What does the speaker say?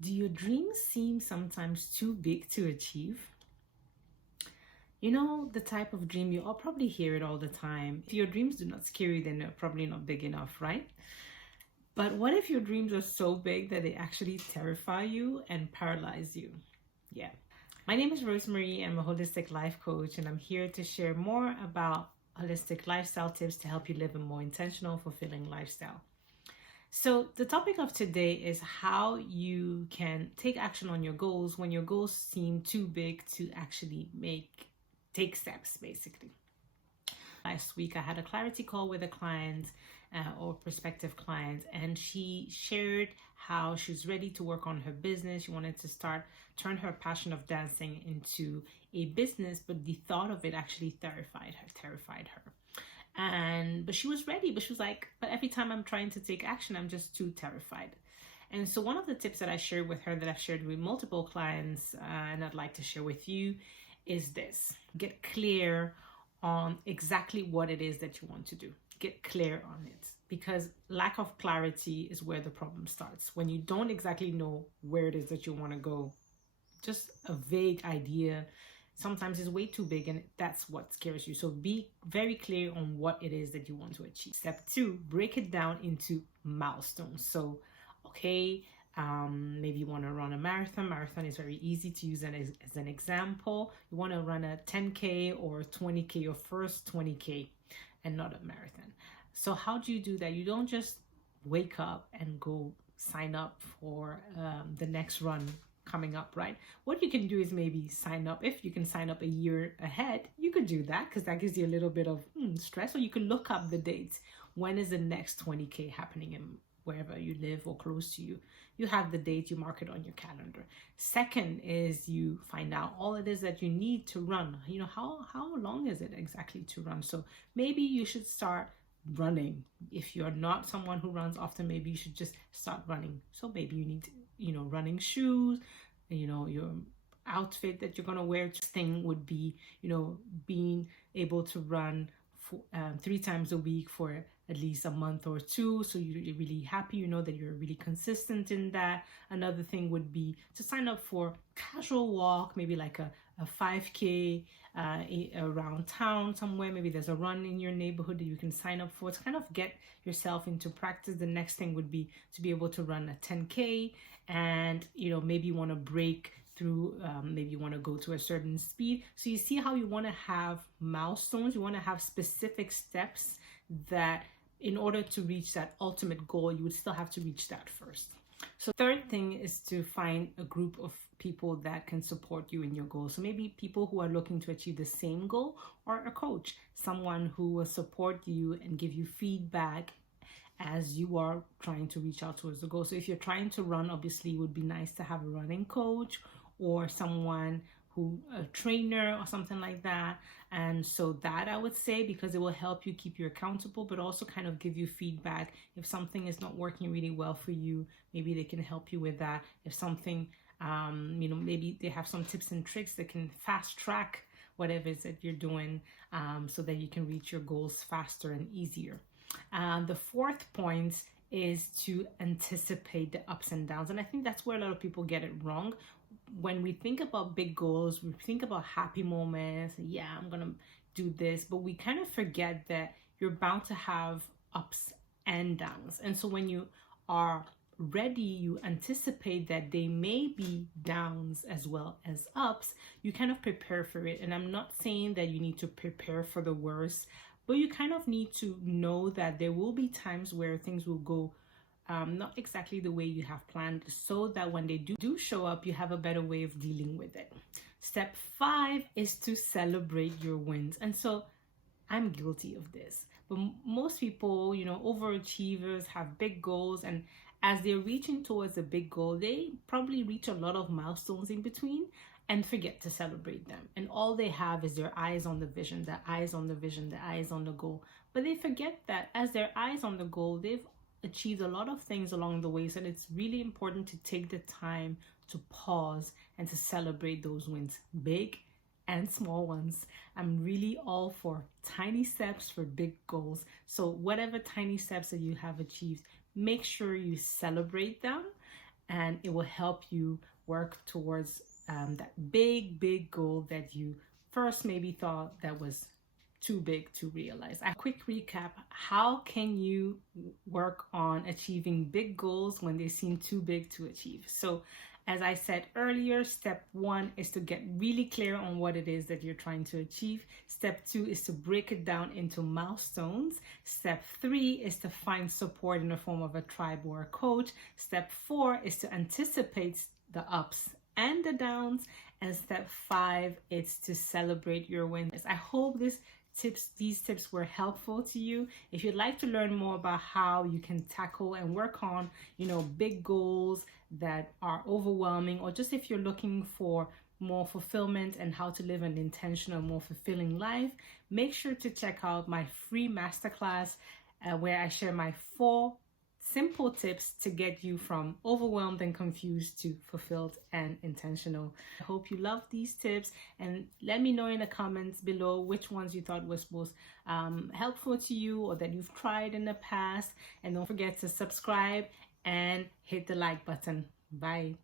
Do your dreams seem sometimes too big to achieve? You know, the type of dream you all probably hear it all the time. If your dreams do not scare you, then they're probably not big enough, right? But what if your dreams are so big that they actually terrify you and paralyze you? Yeah. My name is Rosemary. I'm a holistic life coach, and I'm here to share more about holistic lifestyle tips to help you live a more intentional, fulfilling lifestyle. So, the topic of today is how you can take action on your goals when your goals seem too big to actually take steps, basically. Last week, I had a clarity call with a client or prospective client, and she shared how she was ready to work on her business. She wanted to turn her passion of dancing into a business, but the thought of it actually terrified her. But she was ready, but she was like, but every time I'm trying to take action, I'm just too terrified. And so one of the tips that I shared with her, that I've shared with multiple clients, and I'd like to share with you, is this: get clear on exactly what it is that you want to do. Get clear on it, because lack of clarity is where the problem starts. When you don't exactly know where it is that you want to go, just a vague idea sometimes is way too big, and that's what scares you. So be very clear on what it is that you want to achieve. Step 2, break it down into milestones. So okay, maybe you want to run a marathon is very easy to use as an example. You want to run a 10K or 20K, your first 20K, and not a marathon. So how do you do that? You don't just wake up and go sign up for the next run coming up, right? What you can do is maybe sign up. If you can sign up a year ahead, you could do that, because that gives you a little bit of stress. Or you can look up the dates. When is the next 20K happening in wherever you live or close to you? You have the date, you mark it on your calendar. Second is you find out all it is that you need to run. You know, how long is it exactly to run? So maybe you should start running. If you're not someone who runs often, maybe you should just start running. So maybe you need, running shoes, your outfit that you're going to wear. Thing would be, being able to run 3 times a week for at least a month or two, so you're really happy, you know that you're really consistent in that. Another thing would be to sign up for casual walk, maybe like a 5K around town somewhere. Maybe there's a run in your neighborhood that you can sign up for to kind of get yourself into practice. The next thing would be to be able to run a 10K, and maybe you want to break through, maybe you want to go to a certain speed. So you see how you want to have milestones. You want to have specific steps that in order to reach that ultimate goal, you would still have to reach that first. So third thing is to find a group of people that can support you in your goal. So maybe people who are looking to achieve the same goal, or a coach, someone who will support you and give you feedback as you are trying to reach out towards the goal. So if you're trying to run, obviously it would be nice to have a running coach or someone a trainer or something like that. And so that, I would say, because it will help you keep you accountable, but also kind of give you feedback. If something is not working really well for you, maybe they can help you with that. If something, maybe they have some tips and tricks that can fast track whatever it is that you're doing, so that you can reach your goals faster and easier. The fourth point is to anticipate the ups and downs. And I think that's where a lot of people get it wrong. When we think about big goals, we think about happy moments. Yeah, I'm going to do this. But we kind of forget that you're bound to have ups and downs. And so when you are ready, you anticipate that they may be downs as well as ups. You kind of prepare for it. And I'm not saying that you need to prepare for the worst, but you kind of need to know that there will be times where things will go not exactly the way you have planned, so that when they do show up, you have a better way of dealing with it. Step 5 is to celebrate your wins. And so I'm guilty of this, but most people, overachievers, have big goals, and as they're reaching towards a big goal, they probably reach a lot of milestones in between and forget to celebrate them. And all they have is their eyes on the vision, their eyes on the vision, their eyes on the goal. But they forget that as their eyes on the goal, they've achieved a lot of things along the way. So it's really important to take the time to pause and to celebrate those wins, big and small ones. I'm really all for tiny steps for big goals. So whatever tiny steps that you have achieved, make sure you celebrate them and it will help you work towards that big goal that you first maybe thought that was too big to realize. A quick recap: how can you work on achieving big goals when they seem too big to achieve? So as I said earlier, step 1 is to get really clear on what it is that you're trying to achieve. Step 2 is to break it down into milestones. Step 3 is to find support in the form of a tribe or a coach. Step 4 is to anticipate the ups and the downs. And step 5 is to celebrate your wins. I hope these tips were helpful to you. If you'd like to learn more about how you can tackle and work on, big goals that are overwhelming, or just if you're looking for more fulfillment and how to live an intentional, more fulfilling life, make sure to check out my free masterclass where I share my 4 simple tips to get you from overwhelmed and confused to fulfilled and intentional. I hope you love these tips, and let me know in the comments below which ones you thought was most helpful to you or that you've tried in the past. And don't forget to subscribe and hit the like button. Bye.